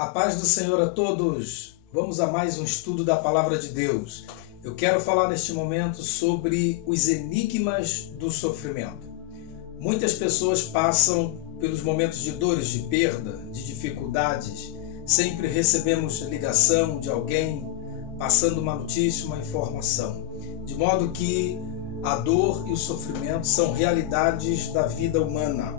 A paz do Senhor a todos. Vamos a mais um estudo da Palavra de Deus. Eu quero falar neste momento sobre os enigmas do sofrimento. Muitas pessoas passam pelos momentos de dores, de perda, de dificuldades. Sempre recebemos ligação de alguém passando uma notícia, uma informação. De modo que a dor e o sofrimento são realidades da vida humana.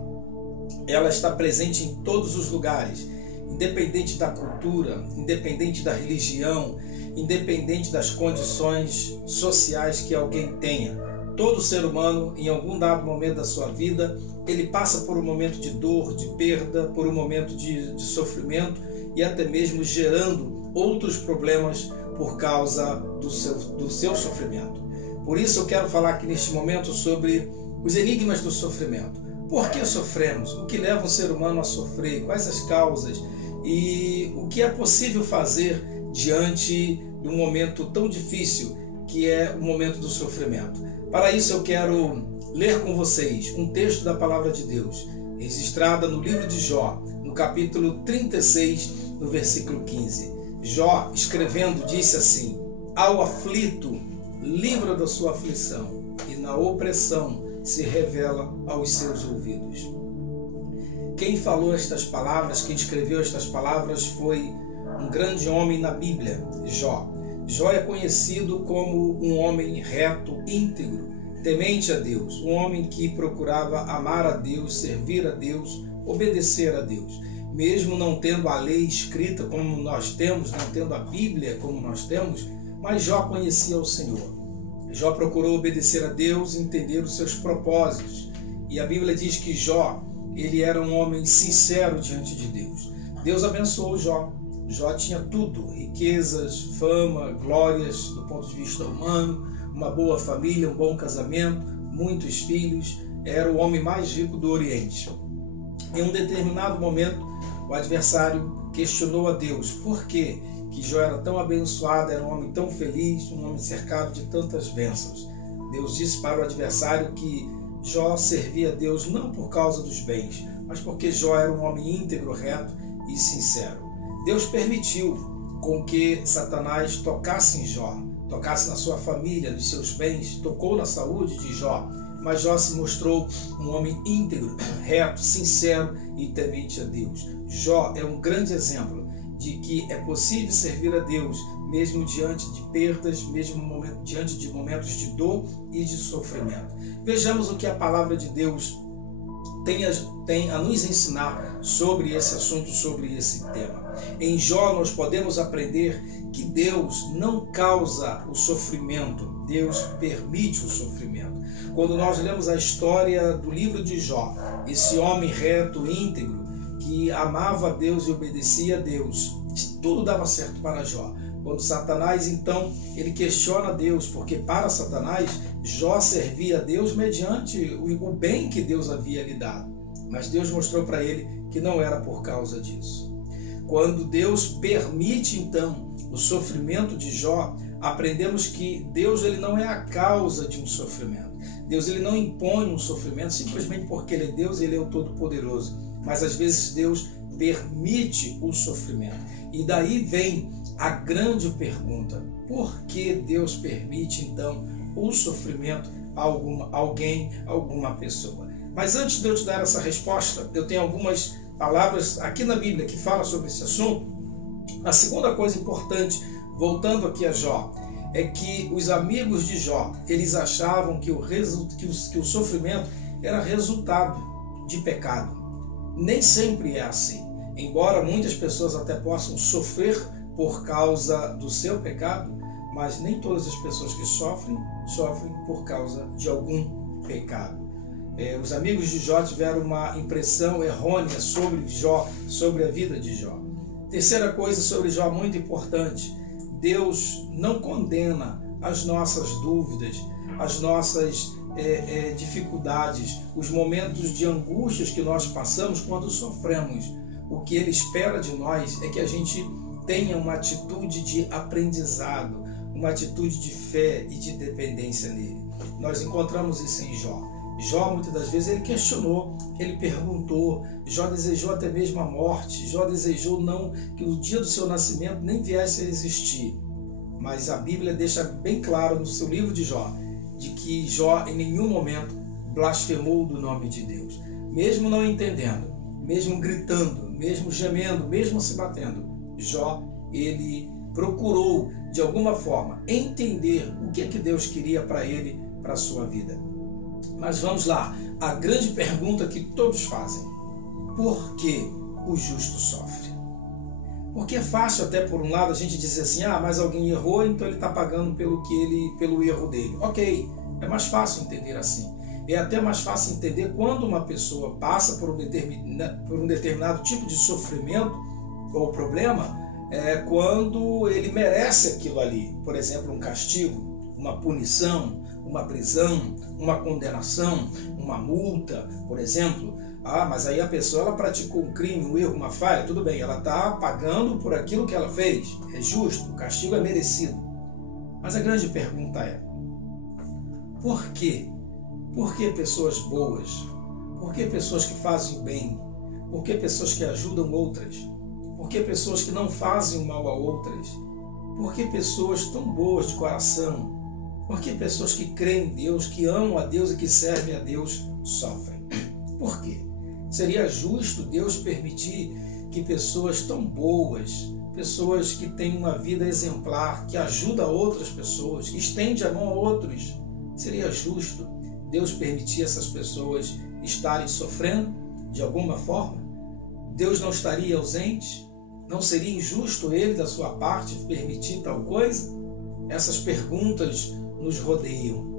Ela está presente em todos os lugares, independente da cultura, independente da religião, independente das condições sociais que alguém tenha. Todo ser humano, em algum dado momento da sua vida, ele passa por um momento de dor, de perda, por um momento de sofrimento e até mesmo gerando outros problemas por causa do seu sofrimento. Por isso eu quero falar aqui neste momento sobre os enigmas do sofrimento. Por que sofremos? O que leva um ser humano a sofrer? Quais as causas? E o que é possível fazer diante de um momento tão difícil que é o momento do sofrimento? Para isso eu quero ler com vocês um texto da Palavra de Deus, registrada no livro de Jó, no capítulo 36, no versículo 15. Jó, escrevendo, disse assim: ao aflito, livra da sua aflição, e na opressão se revela aos seus ouvidos. Quem falou estas palavras, quem escreveu estas palavras foi um grande homem na Bíblia, Jó. Jó é conhecido como um homem reto, íntegro, temente a Deus, um homem que procurava amar a Deus, servir a Deus, obedecer a Deus. Mesmo não tendo a lei escrita como nós temos, não tendo a Bíblia como nós temos, mas Jó conhecia o Senhor. Jó procurou obedecer a Deus e entender os seus propósitos. E a Bíblia diz que Jó, ele era um homem sincero diante de Deus. Deus abençoou Jó. Jó tinha tudo, riquezas, fama, glórias do ponto de vista humano, uma boa família, um bom casamento, muitos filhos. Era o homem mais rico do Oriente. Em um determinado momento, o adversário questionou a Deus por que Jó era tão abençoado, era um homem tão feliz, um homem cercado de tantas bênçãos. Deus disse para o adversário que Jó servia a Deus não por causa dos bens, mas porque Jó era um homem íntegro, reto e sincero. Deus permitiu com que Satanás tocasse em Jó, tocasse na sua família, nos seus bens, tocou na saúde de Jó, mas Jó se mostrou um homem íntegro, reto, sincero e temente a Deus. Jó é um grande exemplo de que é possível servir a Deus mesmo diante de perdas, mesmo diante de momentos de dor e de sofrimento. Vejamos o que a palavra de Deus tem a nos ensinar sobre esse assunto, sobre esse tema. Em Jó nós podemos aprender que Deus não causa o sofrimento, Deus permite o sofrimento. Quando nós lemos a história do livro de Jó, esse homem reto, íntegro, que amava a Deus e obedecia a Deus, tudo dava certo para Jó. Quando Satanás, então, ele questiona Deus, porque para Satanás, Jó servia a Deus mediante o bem que Deus havia lhe dado. Mas Deus mostrou para ele que não era por causa disso. Quando Deus permite, então, o sofrimento de Jó, aprendemos que Deus ele não é a causa de um sofrimento. Deus ele não impõe um sofrimento simplesmente porque ele é Deus e ele é o Todo-Poderoso. Mas às vezes Deus permite o sofrimento. E daí vem a grande pergunta: por que Deus permite então o sofrimento a alguma pessoa? Mas antes de eu te dar essa resposta, eu tenho algumas palavras aqui na Bíblia que falam sobre esse assunto. A segunda coisa importante, voltando aqui a Jó, é que os amigos de Jó, eles achavam que o sofrimento era resultado de pecado. Nem sempre é assim. Embora muitas pessoas até possam sofrer por causa do seu pecado, mas nem todas as pessoas que sofrem por causa de algum pecado. Os amigos de Jó tiveram uma impressão errônea sobre Jó, sobre a vida de Jó. Terceira coisa sobre Jó muito importante: Deus não condena as nossas dúvidas, as nossas dificuldades, os momentos de angústias que nós passamos quando sofremos. O que Ele espera de nós é que a gente tenha uma atitude de aprendizado, uma atitude de fé e de dependência nele. Nós encontramos isso em Jó. Jó, muitas das vezes, ele questionou, ele perguntou, Jó desejou até mesmo a morte, Jó desejou não que o dia do seu nascimento nem viesse a existir. Mas a Bíblia deixa bem claro no seu livro de Jó, de que Jó em nenhum momento blasfemou do nome de Deus. Mesmo não entendendo, mesmo gritando, mesmo gemendo, mesmo se batendo, Jó, ele procurou, de alguma forma, entender o que Deus queria para ele, para a sua vida. Mas vamos lá, a grande pergunta que todos fazem: por que o justo sofre? Porque é fácil até por um lado a gente dizer assim, mas alguém errou, então ele está pagando pelo erro dele. Ok, é mais fácil entender assim. É até mais fácil entender quando uma pessoa passa por um determinado tipo de sofrimento ou problema, quando ele merece aquilo ali. Por exemplo, um castigo, uma punição, uma prisão, uma condenação, uma multa, por exemplo. Mas aí a pessoa ela praticou um crime, um erro, uma falha, tudo bem, ela está pagando por aquilo que ela fez, é justo, o castigo é merecido. Mas a grande pergunta é: por quê? Por que pessoas boas? Por que pessoas que fazem o bem? Por que pessoas que ajudam outras? Por que pessoas que não fazem o mal a outras? Por que pessoas tão boas de coração? Por que pessoas que creem em Deus, que amam a Deus e que servem a Deus sofrem? Por quê? Seria justo Deus permitir que pessoas tão boas, pessoas que têm uma vida exemplar, que ajudam outras pessoas, que estende a mão a outros, seria justo Deus permitir essas pessoas estarem sofrendo de alguma forma? Deus não estaria ausente? Não seria injusto Ele, da sua parte, permitir tal coisa? Essas perguntas nos rodeiam.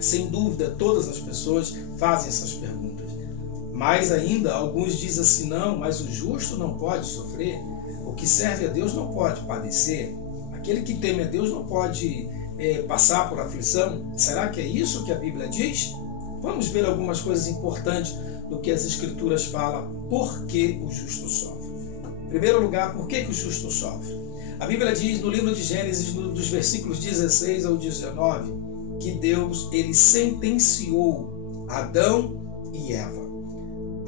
Sem dúvida, todas as pessoas fazem essas perguntas. Mais ainda, alguns dizem assim, não, mas o justo não pode sofrer, o que serve a Deus não pode padecer, aquele que teme a Deus não pode passar por aflição. Será que é isso que a Bíblia diz? Vamos ver algumas coisas importantes do que as Escrituras falam, por que o justo sofre. Em primeiro lugar, por que o justo sofre? A Bíblia diz no livro de Gênesis, dos versículos 16 ao 19, que Deus ele sentenciou Adão e Eva.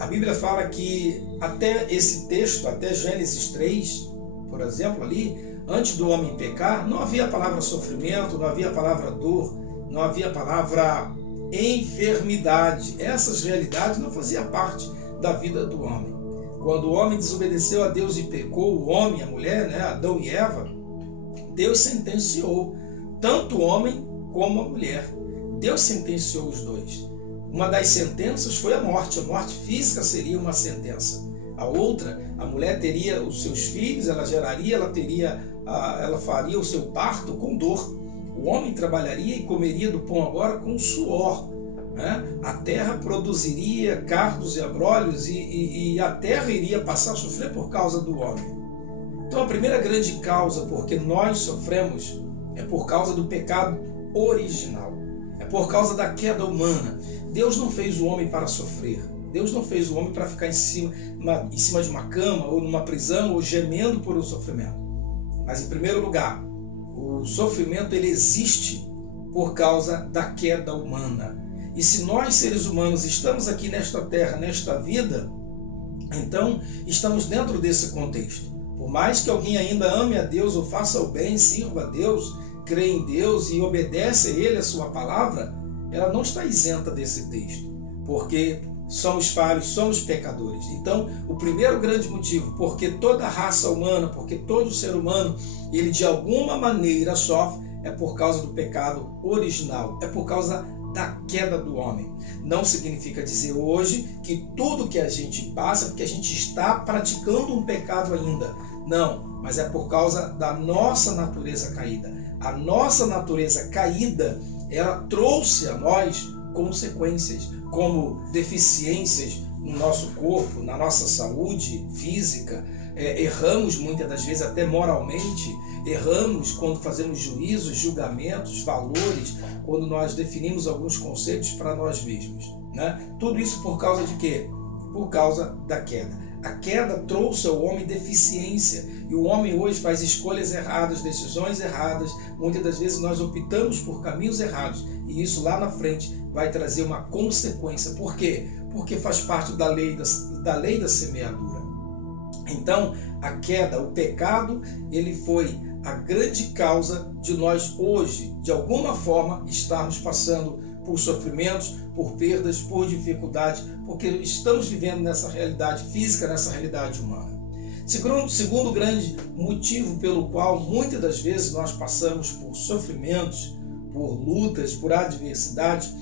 A Bíblia fala que até esse texto, até Gênesis 3, por exemplo, ali, antes do homem pecar, não havia a palavra sofrimento, não havia a palavra dor, não havia a palavra enfermidade. Essas realidades não faziam parte da vida do homem. Quando o homem desobedeceu a Deus e pecou, o homem e a mulher, Adão e Eva, Deus sentenciou tanto o homem como a mulher. Deus sentenciou os dois. Uma das sentenças foi a morte física seria uma sentença. A outra, a mulher teria os seus filhos, ela geraria, ela faria o seu parto com dor. O homem trabalharia e comeria do pão agora com suor. A terra produziria cardos e abrolhos e a terra iria passar a sofrer por causa do homem. Então a primeira grande causa por que nós sofremos é por causa do pecado original. É por causa da queda humana. Deus não fez o homem para sofrer. Deus não fez o homem para ficar em cima de uma cama ou numa prisão ou gemendo por um sofrimento. Mas em primeiro lugar, o sofrimento ele existe por causa da queda humana. E se nós, seres humanos, estamos aqui nesta terra, nesta vida, então estamos dentro desse contexto. Por mais que alguém ainda ame a Deus ou faça o bem, sirva a Deus, crê em Deus e obedece a Ele, a sua palavra, ela não está isenta desse texto, porque somos falhos, somos pecadores. Então, o primeiro grande motivo, porque toda a raça humana, porque todo ser humano, ele de alguma maneira sofre, é por causa do pecado original, é por causa da queda do homem. Não significa dizer hoje que tudo que a gente passa é porque a gente está praticando um pecado ainda. Não, mas é por causa da nossa natureza caída. A nossa natureza caída, ela trouxe a nós consequências, como deficiências no nosso corpo, na nossa saúde física. Erramos muitas das vezes até moralmente, erramos quando fazemos juízos, julgamentos, valores, quando nós definimos alguns conceitos para nós mesmos. Tudo isso por causa de quê? Por causa da queda. A queda trouxe ao homem deficiência e o homem hoje faz escolhas erradas, decisões erradas. Muitas das vezes nós optamos por caminhos errados e isso lá na frente vai trazer uma consequência. Por quê? Porque faz parte da lei da semeadura. Então, a queda, o pecado, ele foi a grande causa de nós hoje, de alguma forma, estarmos passando por sofrimentos, por perdas, por dificuldades, porque estamos vivendo nessa realidade física, nessa realidade humana. Segundo grande motivo pelo qual muitas das vezes nós passamos por sofrimentos, por lutas, por adversidades,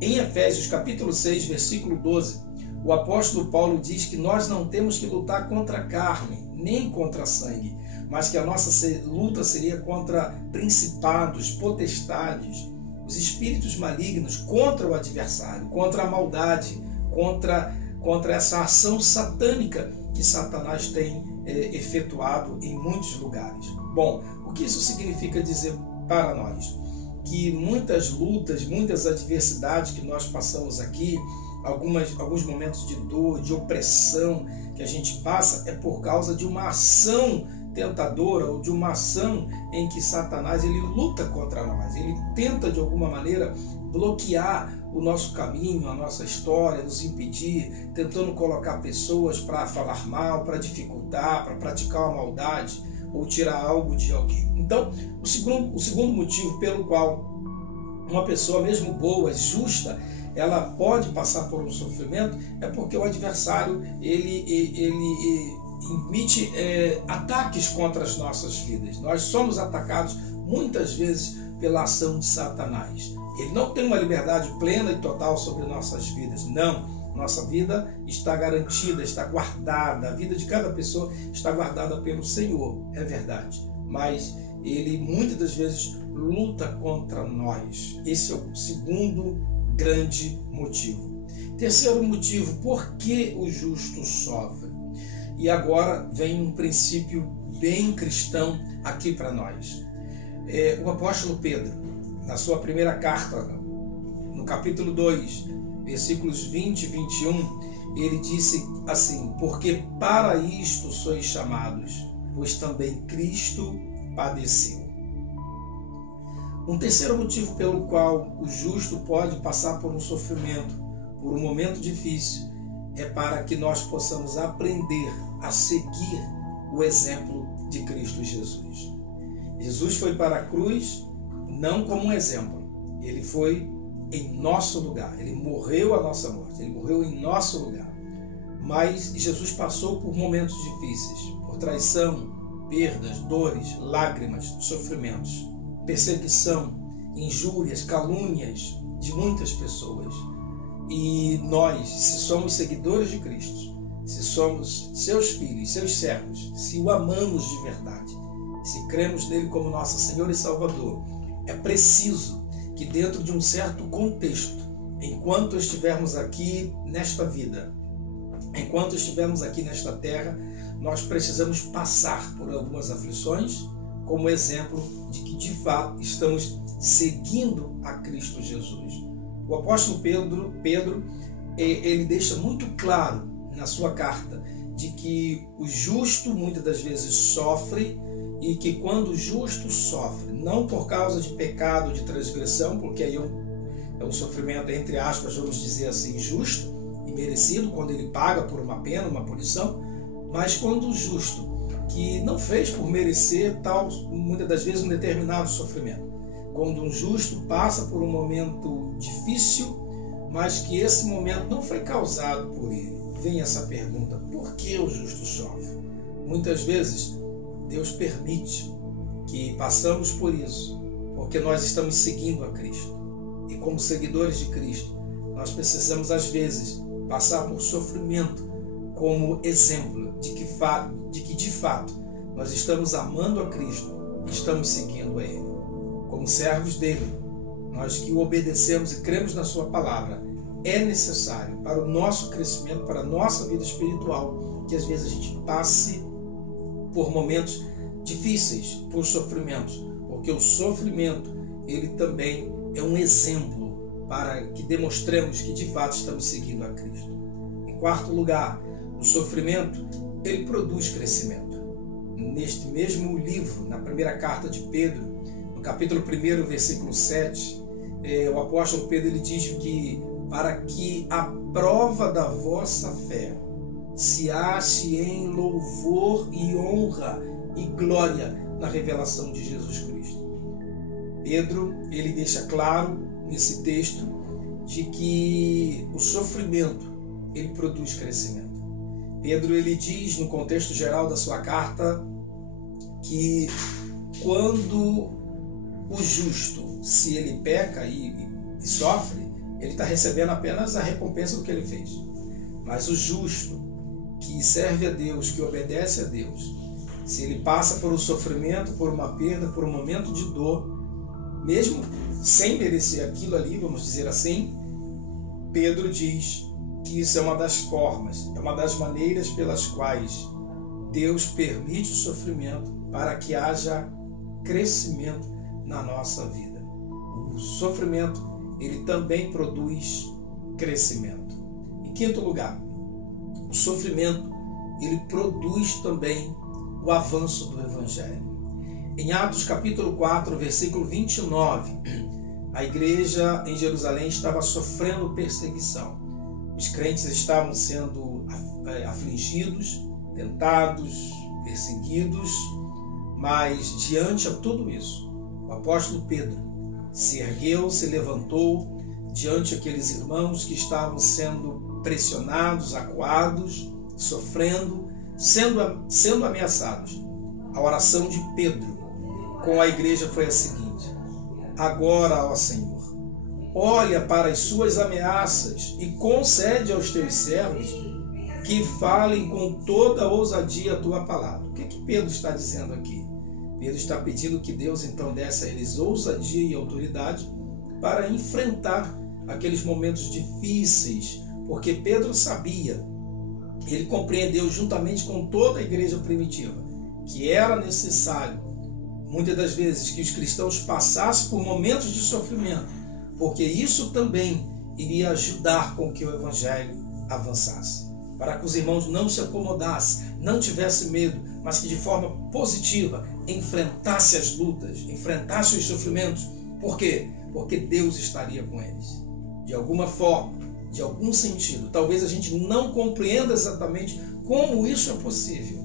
em Efésios capítulo 6, versículo 12, o apóstolo Paulo diz que nós não temos que lutar contra a carne, nem contra sangue, mas que a nossa luta seria contra principados, potestades, os espíritos malignos, contra o adversário, contra a maldade, contra essa ação satânica que Satanás tem efetuado em muitos lugares. Bom, o que isso significa dizer para nós? Que muitas lutas, muitas adversidades que nós passamos aqui, alguns momentos de dor, de opressão que a gente passa, é por causa de uma ação tentadora ou de uma ação em que Satanás ele luta contra nós. Ele tenta de alguma maneira bloquear o nosso caminho, a nossa história, nos impedir, tentando colocar pessoas para falar mal, para dificultar, para praticar uma maldade ou tirar algo de alguém. Então, o segundo motivo pelo qual uma pessoa mesmo boa, justa, ela pode passar por um sofrimento é porque o adversário ele emite ataques contra as nossas vidas. Nós somos atacados muitas vezes pela ação de Satanás. Ele não tem uma liberdade plena e total sobre nossas vidas. Não. Nossa vida está garantida, está guardada. A vida de cada pessoa está guardada pelo Senhor. É verdade. Mas ele muitas das vezes luta contra nós. Esse é o segundo grande motivo. Terceiro motivo, por que o justo sofre? E agora vem um princípio bem cristão aqui para nós. O apóstolo Pedro, na sua primeira carta, no capítulo 2, versículos 20 e 21, ele disse assim: porque para isto sois chamados, pois também Cristo padeceu. Um terceiro motivo pelo qual o justo pode passar por um sofrimento, por um momento difícil, é para que nós possamos aprender a seguir o exemplo de Cristo Jesus. Jesus foi para a cruz não como um exemplo, ele foi em nosso lugar, ele morreu a nossa morte, ele morreu em nosso lugar. Mas Jesus passou por momentos difíceis, por traição, perdas, dores, lágrimas, sofrimentos, perseguição, injúrias, calúnias de muitas pessoas. E nós, se somos seguidores de Cristo, se somos seus filhos, seus servos, se o amamos de verdade, se cremos nele como nosso Senhor e Salvador, é preciso que dentro de um certo contexto, enquanto estivermos aqui nesta vida, enquanto estivermos aqui nesta terra, nós precisamos passar por algumas aflições como exemplo de que de fato estamos seguindo a Cristo Jesus. O apóstolo Pedro, ele deixa muito claro na sua carta de que o justo muitas das vezes sofre e que quando o justo sofre, não por causa de pecado, de transgressão, porque aí é um sofrimento, entre aspas, vamos dizer assim, justo e merecido, quando ele paga por uma pena, uma punição, mas quando o justo, que não fez por merecer tal, muitas das vezes, um determinado sofrimento, quando um justo passa por um momento difícil, mas que esse momento não foi causado por ele, vem essa pergunta: por que o justo sofre? Muitas vezes Deus permite que passamos por isso, porque nós estamos seguindo a Cristo. E como seguidores de Cristo, nós precisamos às vezes passar por sofrimento como exemplo de que de fato nós estamos amando a Cristo e estamos seguindo a Ele. Como servos dele, nós que o obedecemos e cremos na sua palavra, é necessário para o nosso crescimento, para a nossa vida espiritual, que às vezes a gente passe por momentos difíceis, por sofrimentos, porque o sofrimento, ele também é um exemplo para que demonstremos que de fato estamos seguindo a Cristo. Em quarto lugar, o sofrimento, ele produz crescimento. Neste mesmo livro, na primeira carta de Pedro, no capítulo 1, versículo 7, o apóstolo Pedro ele diz que para que a prova da vossa fé se ache em louvor e honra e glória na revelação de Jesus Cristo. Pedro, ele deixa claro nesse texto de que o sofrimento, ele produz crescimento. Pedro, ele diz no contexto geral da sua carta que quando o justo, se ele peca e sofre, ele está recebendo apenas a recompensa do que ele fez. Mas o justo, que serve a Deus, que obedece a Deus, se ele passa por um sofrimento, por uma perda, por um momento de dor, mesmo sem merecer aquilo ali, vamos dizer assim, Pedro diz que isso é uma das formas, é uma das maneiras pelas quais Deus permite o sofrimento para que haja crescimento na nossa vida. O sofrimento, ele também produz crescimento. Em quinto lugar, o sofrimento, ele produz também o avanço do Evangelho. Em Atos capítulo 4, versículo 29, a igreja em Jerusalém estava sofrendo perseguição. Os crentes estavam sendo afligidos, tentados, perseguidos, mas diante de tudo isso, o apóstolo Pedro se ergueu, se levantou diante daqueles irmãos que estavam sendo pressionados, acuados, sofrendo, sendo ameaçados. A oração de Pedro com a igreja foi a seguinte: agora, ó Senhor, olha para as suas ameaças e concede aos teus servos que falem com toda ousadia a tua palavra. O que Pedro está dizendo aqui? Pedro está pedindo que Deus então desse a eles ousadia e autoridade para enfrentar aqueles momentos difíceis, porque Pedro sabia, ele compreendeu juntamente com toda a igreja primitiva, que era necessário, muitas das vezes, que os cristãos passassem por momentos de sofrimento, porque isso também iria ajudar com que o Evangelho avançasse. Para que os irmãos não se acomodassem, não tivessem medo, mas que de forma positiva enfrentassem as lutas, enfrentassem os sofrimentos. Por quê? Porque Deus estaria com eles. De alguma forma, de algum sentido, talvez a gente não compreenda exatamente como isso é possível,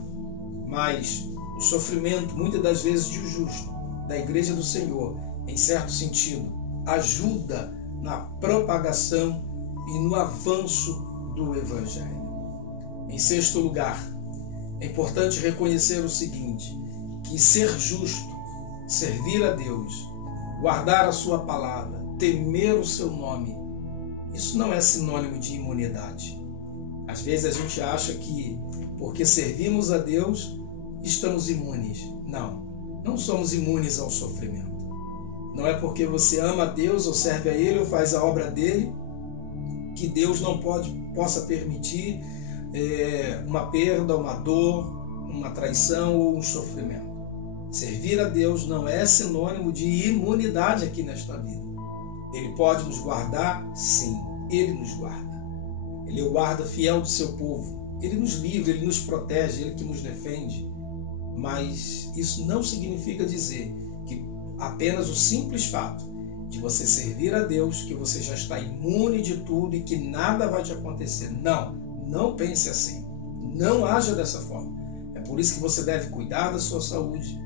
mas o sofrimento, muitas das vezes de um justo, da igreja do Senhor, em certo sentido, ajuda na propagação e no avanço do Evangelho. Em sexto lugar, é importante reconhecer o seguinte, que ser justo, servir a Deus, guardar a sua palavra, temer o seu nome, isso não é sinônimo de imunidade. Às vezes a gente acha que porque servimos a Deus, estamos imunes. Não, não somos imunes ao sofrimento. Não é porque você ama a Deus ou serve a Ele ou faz a obra dele que Deus não possa permitir uma perda, uma dor, uma traição ou um sofrimento. Servir a Deus não é sinônimo de imunidade aqui nesta vida. Ele pode nos guardar? Sim, Ele nos guarda. Ele é o guarda fiel do seu povo. Ele nos livra, Ele nos protege, Ele que nos defende. Mas isso não significa dizer que apenas o simples fato de você servir a Deus, que você já está imune de tudo e que nada vai te acontecer. Não, não pense assim. Não haja dessa forma. É por isso que você deve cuidar da sua saúde,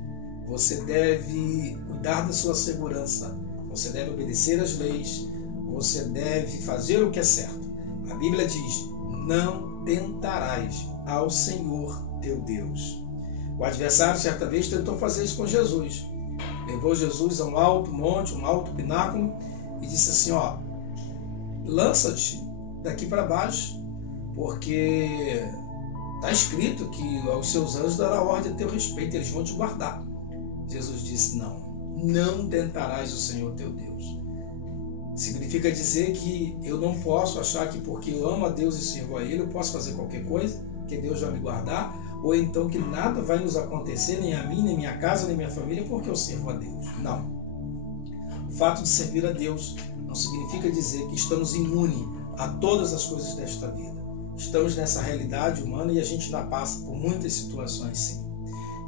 você deve cuidar da sua segurança, você deve obedecer às leis, você deve fazer o que é certo. A Bíblia diz: não tentarás ao Senhor teu Deus. O adversário certa vez tentou fazer isso com Jesus. Levou Jesus a um alto monte, um alto pináculo e disse assim: ó, lança-te daqui para baixo, porque está escrito que aos seus anjos dará ordem a teu respeito, eles vão te guardar. Jesus disse: não tentarás o Senhor teu Deus. Significa dizer que eu não posso achar que porque eu amo a Deus e sirvo a Ele, eu posso fazer qualquer coisa, que Deus vai me guardar, ou então que nada vai nos acontecer, nem a mim, nem minha casa, nem minha família, porque eu sirvo a Deus. Não. O fato de servir a Deus não significa dizer que estamos imunes a todas as coisas desta vida. Estamos nessa realidade humana e a gente ainda passa por muitas situações, sim.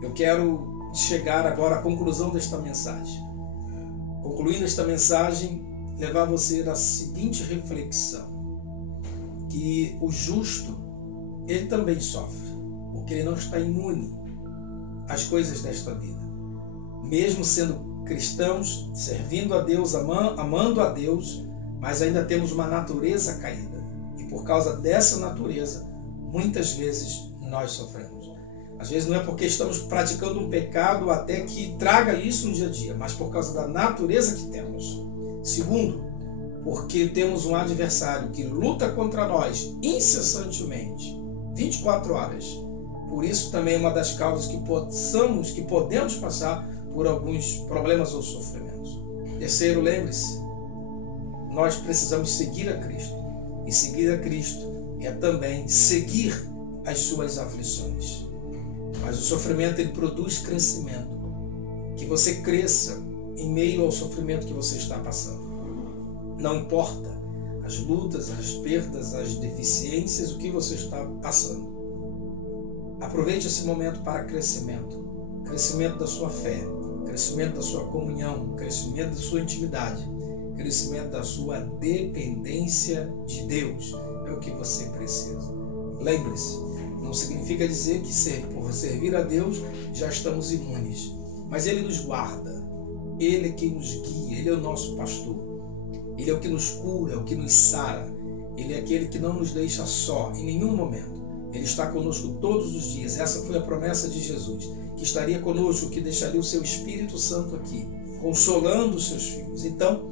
Eu quero chegar agora à conclusão desta mensagem. Concluindo esta mensagem, levar você à seguinte reflexão: que o justo, ele também sofre, porque ele não está imune às coisas desta vida. Mesmo sendo cristãos, servindo a Deus, amando a Deus, mas ainda temos uma natureza caída. E por causa dessa natureza, muitas vezes nós sofremos. Às vezes não é porque estamos praticando um pecado até que traga isso no dia a dia, mas por causa da natureza que temos. Segundo, porque temos um adversário que luta contra nós incessantemente, 24 horas. Por isso também é uma das causas que podemos passar por alguns problemas ou sofrimentos. Terceiro, lembre-se, nós precisamos seguir a Cristo. E seguir a Cristo é também seguir as suas aflições. Mas o sofrimento, ele produz crescimento. Que você cresça em meio ao sofrimento que você está passando. Não importa as lutas, as perdas, as deficiências, o que você está passando. Aproveite esse momento para crescimento. Crescimento da sua fé, crescimento da sua comunhão, crescimento da sua intimidade, crescimento da sua dependência de Deus. É o que você precisa. Lembre-se, não significa dizer que por servir a Deus já estamos imunes. Mas Ele nos guarda. Ele é quem nos guia. Ele é o nosso pastor. Ele é o que nos cura, é o que nos sara. Ele é aquele que não nos deixa só em nenhum momento. Ele está conosco todos os dias. Essa foi a promessa de Jesus, que estaria conosco, que deixaria o seu Espírito Santo aqui, consolando os seus filhos. Então,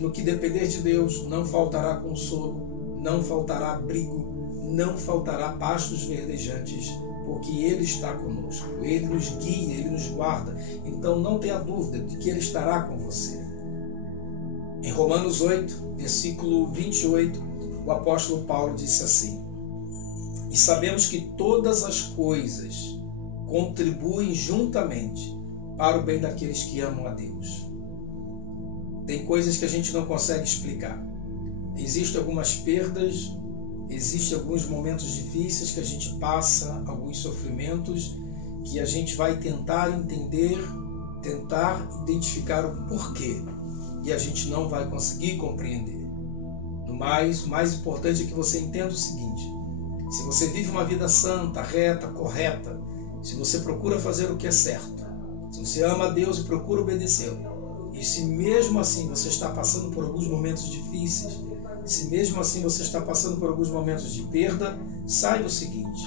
no que depender de Deus, não faltará consolo, não faltará abrigo, não faltará pastos verdejantes, porque Ele está conosco. Ele nos guia, Ele nos guarda. Então, não tenha dúvida de que Ele estará com você. Em Romanos 8, versículo 28, o apóstolo Paulo disse assim: e sabemos que todas as coisas contribuem juntamente para o bem daqueles que amam a Deus. Tem coisas que a gente não consegue explicar. Existem algumas perdas, existem alguns momentos difíceis que a gente passa, alguns sofrimentos que a gente vai tentar entender, tentar identificar o porquê. E a gente não vai conseguir compreender. No mais, o mais importante é que você entenda o seguinte: se você vive uma vida santa, reta, correta, se você procura fazer o que é certo, se você ama a Deus e procura obedecê-lo, e se mesmo assim você está passando por alguns momentos difíceis, se mesmo assim você está passando por alguns momentos de perda, saiba o seguinte: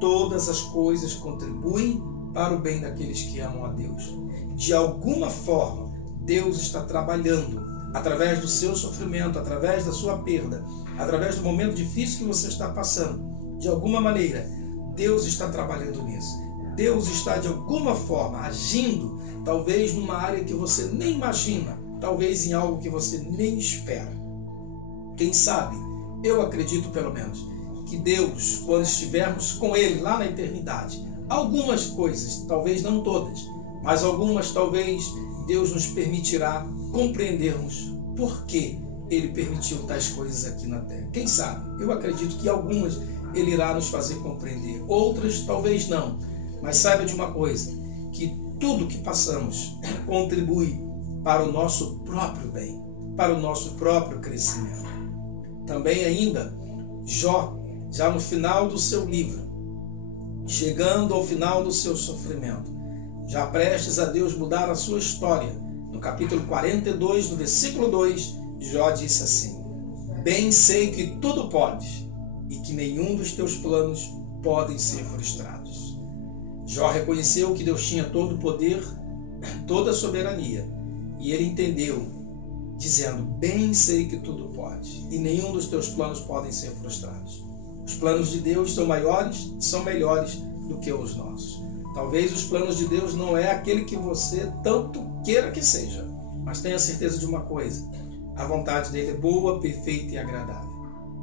todas as coisas contribuem para o bem daqueles que amam a Deus. De alguma forma, Deus está trabalhando através do seu sofrimento, através da sua perda, através do momento difícil que você está passando. De alguma maneira, Deus está trabalhando nisso. Deus está de alguma forma agindo, talvez numa área que você nem imagina, talvez em algo que você nem espera. Quem sabe, eu acredito pelo menos, que Deus, quando estivermos com Ele lá na eternidade, algumas coisas, talvez não todas, mas algumas talvez Deus nos permitirá compreendermos por que Ele permitiu tais coisas aqui na Terra. Quem sabe? Eu acredito que algumas Ele irá nos fazer compreender, outras talvez não. Mas saiba de uma coisa, que tudo que passamos contribui para o nosso próprio bem, para o nosso próprio crescimento. Também ainda, Jó, já no final do seu livro, chegando ao final do seu sofrimento, já prestes a Deus mudar a sua história, no capítulo 42, no versículo 2, Jó disse assim: bem sei que tudo podes e que nenhum dos teus planos podem ser frustrados. Jó reconheceu que Deus tinha todo o poder, toda a soberania, e ele entendeu, dizendo: bem sei que tudo pode e nenhum dos teus planos podem ser frustrados. Os planos de Deus são maiores, são melhores do que os nossos. Talvez os planos de Deus não é aquele que você tanto queira que seja, mas tenha certeza de uma coisa: a vontade dele é boa, perfeita e agradável.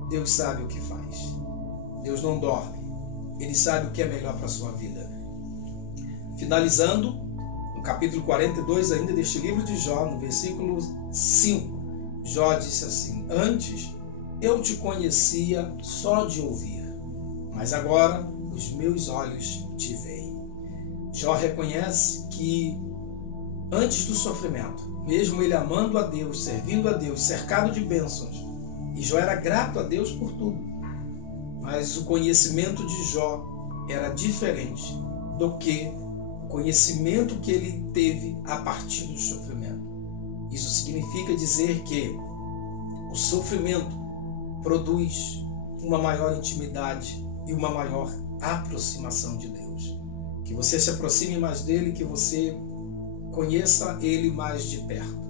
Deus sabe o que faz. Deus não dorme. Ele sabe o que é melhor para a sua vida. Finalizando, no capítulo 42 ainda deste livro de Jó, no versículo 5, Jó disse assim: antes eu te conhecia só de ouvir, mas agora os meus olhos te veem. Jó reconhece que antes do sofrimento, mesmo ele amando a Deus, servindo a Deus, cercado de bênçãos, e Jó era grato a Deus por tudo, mas o conhecimento de Jó era diferente do que o conhecimento que ele teve a partir do sofrimento. Isso significa dizer que o sofrimento produz uma maior intimidade e uma maior aproximação de Deus. Que você se aproxime mais dele, que você conheça ele mais de perto.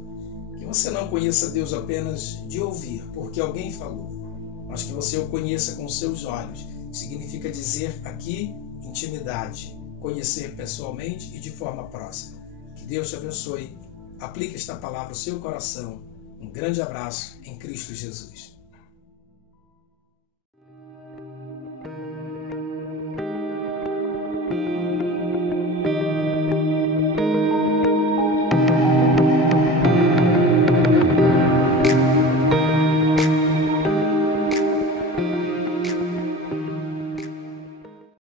Que você não conheça Deus apenas de ouvir, porque alguém falou, mas que você o conheça com seus olhos. Significa dizer aqui intimidade, conhecer pessoalmente e de forma próxima. Que Deus te abençoe. Aplique esta palavra ao seu coração. Um grande abraço em Cristo Jesus.